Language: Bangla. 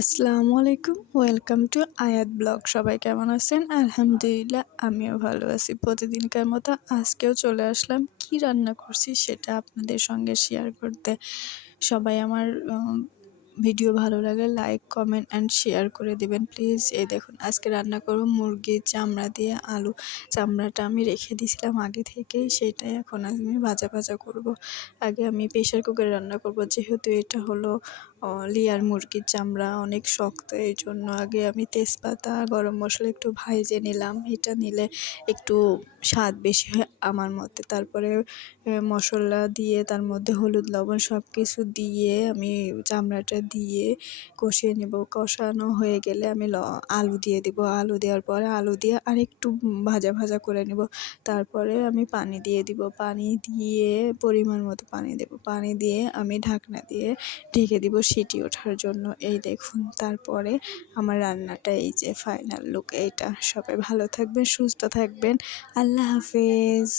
আসসালামু আলাইকুম, ওয়েলকাম টু আয়াত ব্লগ। সবাই কেমন আছেন? আলহামদুলিল্লাহ, আমিও ভালো আছি। প্রতিদিনকার মতো আজকেও চলে আসলাম কি রান্না করছি সেটা আপনাদের সঙ্গে শেয়ার করতে। সবাই আমার ভিডিও ভালো লাগলে লাইক, কমেন্ট অ্যান্ড শেয়ার করে দিবেন প্লিজ। এই দেখুন, আজকে রান্না করব মুরগির চামড়া দিয়ে আলু। চামড়াটা আমি রেখে দিয়েছিলাম আগে থেকেই, সেটাই এখন আমি ভাজা ভাজা করব। আগে আমি প্রেশার কুকারে রান্না করব, যেহেতু এটা হলো লেয়ার মুরগির চামড়া, অনেক শক্ত। এই জন্য আগে আমি তেজপাতা, গরম মশলা একটু ভাইজে নিলাম। এটা নিলে একটু স্বাদ বেশি হয় আমার মতে। তারপরে মশলা দিয়ে তার মধ্যে হলুদ, লবণ সব কিছু দিয়ে আমি চামড়াটা দিয়ে কষিয়ে নেব। কষানো হয়ে গেলে আমি আলু দিয়ে দিব। আলু দেওয়ার পরে আলু দিয়ে আরেকটু ভাজা ভাজা করে নেব। তারপরে আমি পানি দিয়ে দিব। পানি দিয়ে পরিমাণ মতো পানি দেব। পানি দিয়ে আমি ঢাকনা দিয়ে ঢেকে দিব সিটি ওঠার জন্য। এই দেখুন, তারপরে আমার রান্নাটা এই যে ফাইনাল লুক এইটা। সবাই ভালো থাকবেন, সুস্থ থাকবেন। আল্লাহ হাফেজ।